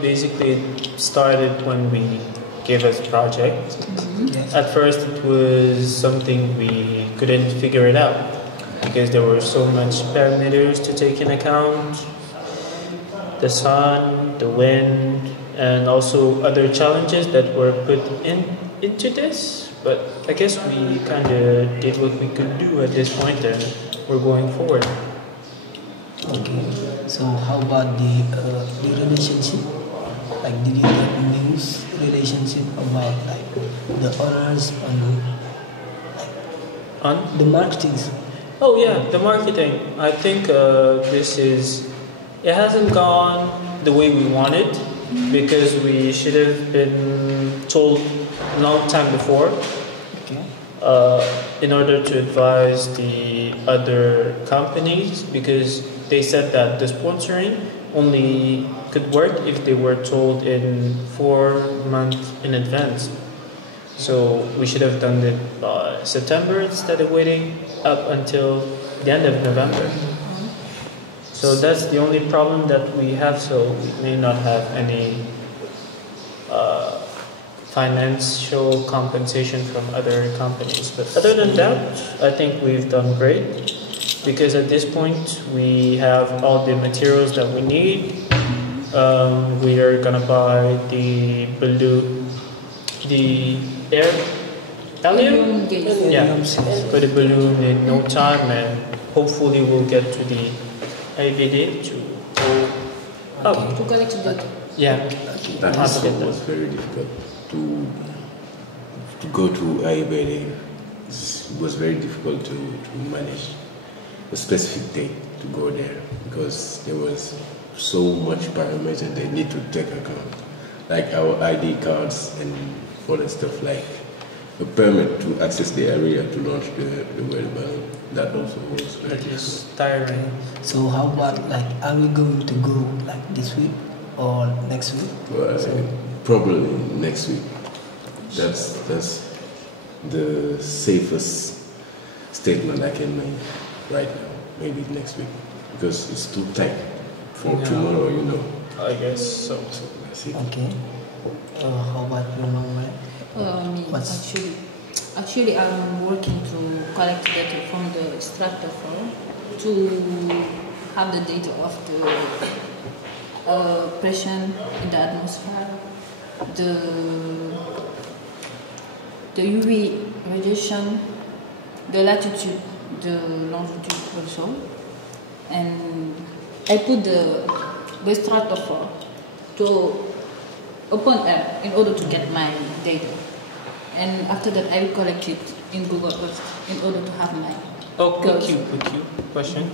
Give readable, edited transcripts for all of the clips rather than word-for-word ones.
Basically, it started when we gave us a project. Yes. At first, it was something we couldn't figure it out because there were so much parameters to take in account: the sun, the wind, and also other challenges that were put into this. But I guess we kind of did what we could do at this point, and we're going forward. Okay, so how about the relationship? Like, did you get news relationship about like the owners on the marketing? Oh yeah, the marketing. I think it hasn't gone the way we wanted because we should have been told a long time before. Okay. In order to advise the other companies, because they said that the sponsoring only could work if they were told in 4 months in advance. So we should have done it by September instead of waiting up until the end of November. So that's the only problem that we have. So we may not have any financial compensation from other companies. But other than that, I think we've done great. Because at this point we have all the materials that we need. We are gonna buy the balloon, the air helium, yeah, for the balloon in no time, and hopefully we'll get to the IBD to go up. To collect the data. Yeah, that was very difficult to go to IBD. It was very difficult to manage a specific date to go there because there was so much parameters they need to take account, like our ID cards and other stuff, like a permit to access the area to launch the well balloon. That also was very tiring. So how about like, are we going to go like this week or next week? Well, probably next week. That's the safest statement I can make right now. Maybe next week because it's too tight for tomorrow, you know. I guess so. That's it. Okay. How about your mom? Actually, I'm working to collect data from the stratosphere to have the data of the pressure in the atmosphere, the UV radiation, the latitude, the longitude also, and I put the stratosphere to open air in order to get my data, and after that I will collect it in Google Earth in order to have my. Oh, quick question.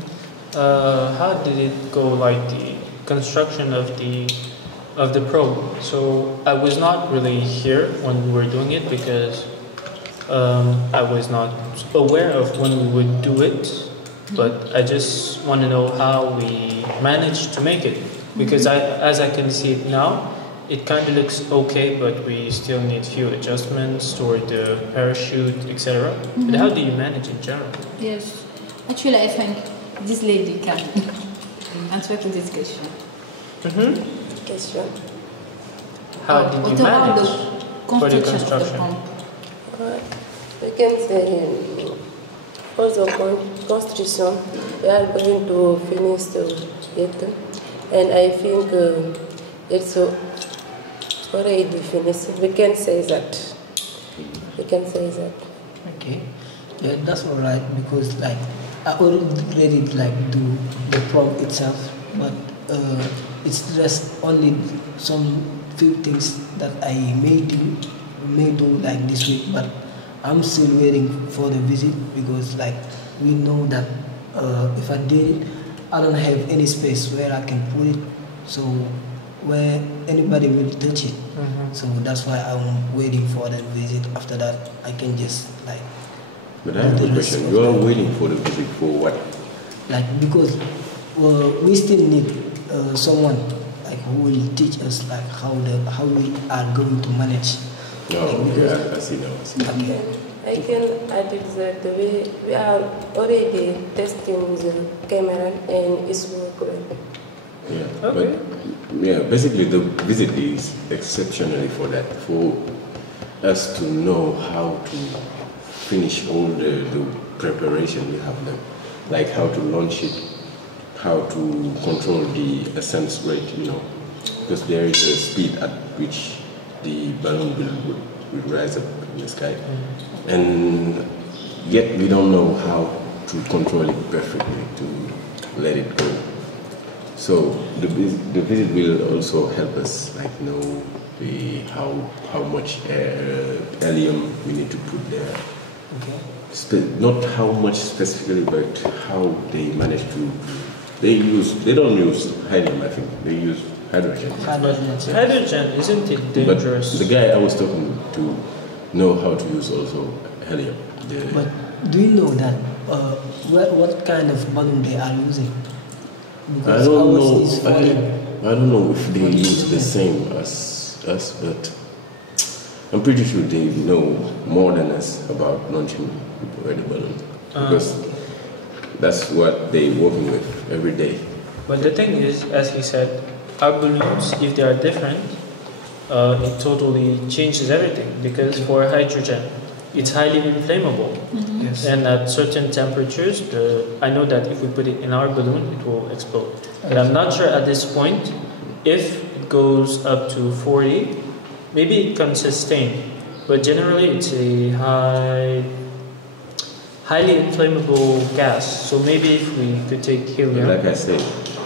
How did it go? Like the construction of the probe. So I was not really here when we were doing it because I was not aware of when we would do it, but I just want to know how we managed to make it, because as I can see it now, it kind of looks okay, but we still need few adjustments toward the parachute, etc. But how do you manage in general? Yes, actually I think this lady can answer to this question. Question. How did you manage for the construction? Of the pump? We can say for the construction, we are going to finish it, and I think it's already finished. We can say that. We can say that. Okay, yeah, that's all right, because like I already like do the prompt itself, but it's just only some few things that I may do like this week, but I'm still waiting for the visit, because like we know that if I did it, I don't have any space where I can put it, so where anybody will touch it. So that's why I'm waiting for the visit. After that, I can just like. But I have a question. You are waiting for the visit for what? Like, because we still need someone like who will teach us like how we are going to manage. Yeah, I see now. Okay. I can add it that we are already testing the camera and it's working. Yeah, Okay. but yeah, basically the visit is exceptionally for that, for us to know how to finish all the preparation we have done, like how to launch it, how to control the ascent rate, because there is a speed at which the balloon will rise up in the sky, and yet we don't know how to control it perfectly, to let it go. So the visit will also help us know how much helium we need to put there. Okay. Not how much specifically, but how they manage to. They don't use helium, I think. They use hydrogen. Hydrogen, isn't it dangerous? But the guy I was talking to know how to use also helium. But do you know that what kind of balloon they are using? I don't know. I don't know if they use the same as us, but I'm pretty sure they know more than us about launching the balloon, because that's what they're working with every day. But the thing is, as he said, our balloons, if they are different, it totally changes everything. Because for hydrogen, it's highly inflammable. Yes. And at certain temperatures, I know that if we put it in our balloon, it will explode. But I'm not sure at this point if it goes up to 40, maybe it can sustain. But generally, it's a highly inflammable gas. So maybe if we could take helium. Like I said,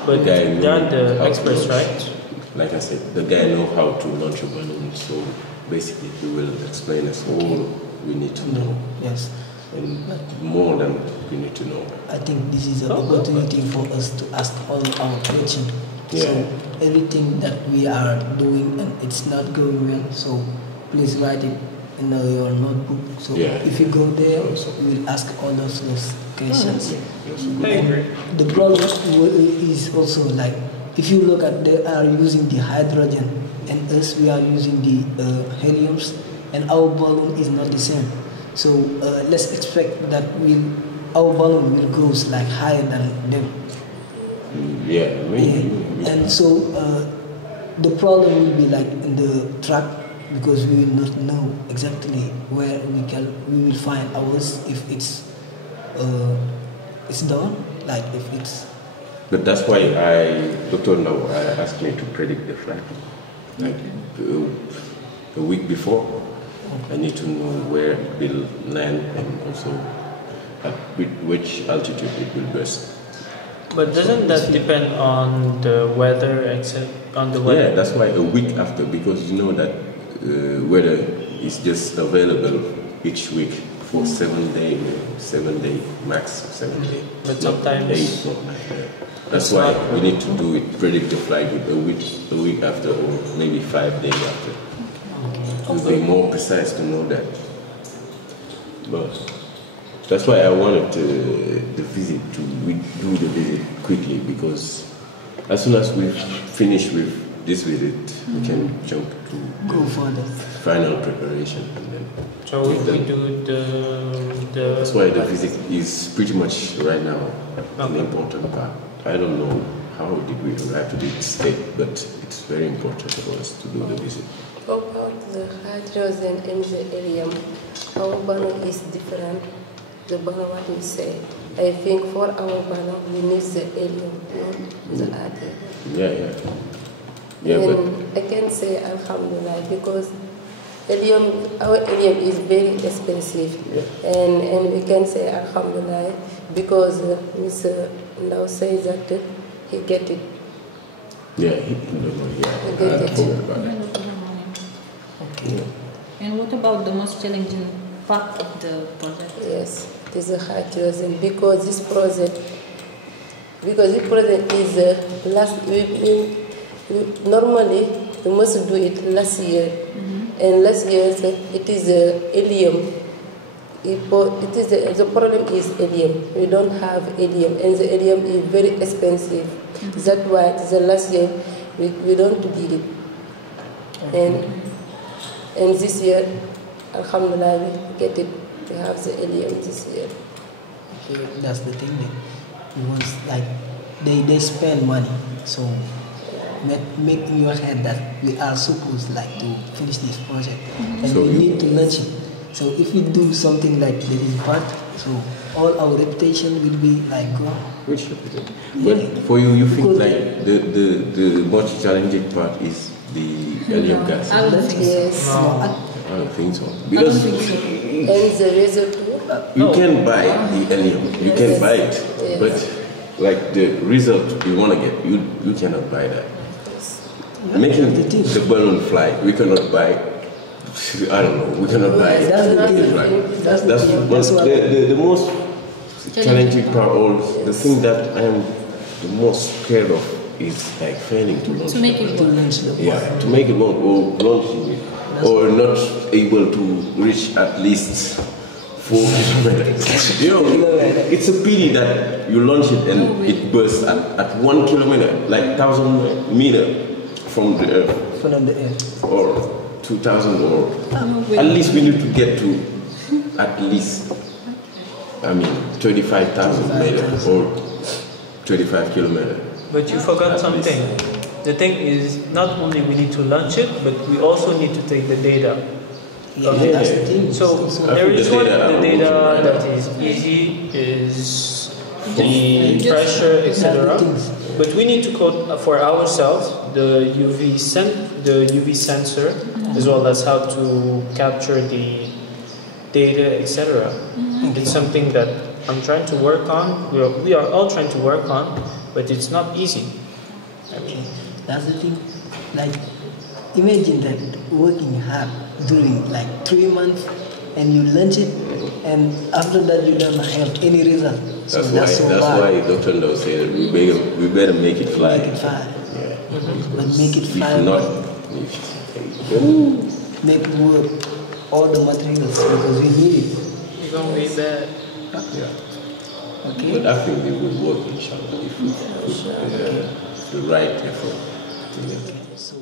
But they are the experts, right? Like I said, the guy know how to launch a balloon. So basically, he will explain us all we need to know. Yes. And more than we need to know. I think this is an opportunity for us to ask all our questions. Yeah. So everything that we are doing and it's not going well, so please write it in your notebook. So if you go there, we will ask all those questions. I agree. The problem is also if you look at they are using the hydrogen and us we are using the heliums, and our balloon is not the same. So let's expect that our balloon will go higher than them. Yeah, maybe. And so the problem will be in the track, because we will not know exactly where we will find ours if it's done, if it's. But that's why Dr. Now asked me to predict the flight. A week before, I need to know where it will land and also at which altitude it will burst. But doesn't that depend on the weather, Yeah, that's why a week after, because you know that weather is just available each week for 7 days, 7 day max, 7 days. But sometimes 8, not 9. That's why we need to do it, predict the flight with a week after, or maybe 5 days after. To be more precise to know that. But that's why I wanted the visit we do the visit quickly, because as soon as we finish with this visit, we can jump to go further. Final preparation, and then. So if we do the. That's why the visit is pretty much right now an important part. I don't know how did we arrive to this state, but it's very important for us to do the visit. About the hydrogen and the helium, our balloon is different. The balloon, what we say, I think for our balloon we need the helium, not the hydrogen. Yeah, and but I can say Alhamdulillah, because our helium is very expensive, and we can say Alhamdulillah, because Mr. Daust says that he get it. Yeah, he get it. Okay. And what about the most challenging part of the project? Yes, it is a hydrogen, because this project is normally we must do it last year, and last year it is helium. The problem is helium. We don't have helium, and the helium is very expensive. That's why the last year we don't did it, and this year, Alhamdulillah, we get it. We have the helium this year. Okay, that's the thing. We want they spend money. So make in your head that we are supposed like to finish this project, and So we you- need to launch it. So if we do something like that is bad, so all our reputation will be like gone. Which but for you, you think like the most challenging part is the helium gas? I don't think so. Yes. I don't think so. I don't Because think so. And the réseaux too. you can buy the helium, you can buy it, Yes. but like the result you want to get, you cannot buy that. Making the balloon fly, we cannot buy. I don't know. We cannot buy it. That's the thing. Right. That's the That's thing. one- That's what- the most challenging part, or the thing that I am the most scared of is like failing to launch. To make it To work. launch the Yeah, to make it work or launching it, or not able to reach at least 4 kilometers. You know, it's a pity that you launch it and it bursts at 1 kilometer, like 1,000 meter from the earth, from the air. or 2,000, or at least we need to get to at least, 35,000 meters or 25 kilometers. But you forgot At something. The thing is, not only we need to launch it, but we also need to take the data. Yeah, Okay. that's the thing. So I there think is the one, data the are data working that right is easy is the Just- pressure, etc. things. But we need to code for ourselves the UV sensor, as well as how to capture the data, etc. It's something that I'm trying to work on. We are all trying to work on, but it's not easy. I mean, That's the thing. Like, imagine that working hard during like 3 months, and you launch it, and after that you don't have any result. So That's why Dr. Ndo said we better make it fly. Make it fly. Yeah. But make it If fly. not, Make work all the materials because we need it. it's gonna be bad. yeah. Okay. But I think it will work, inshallah, if we put the right effort. So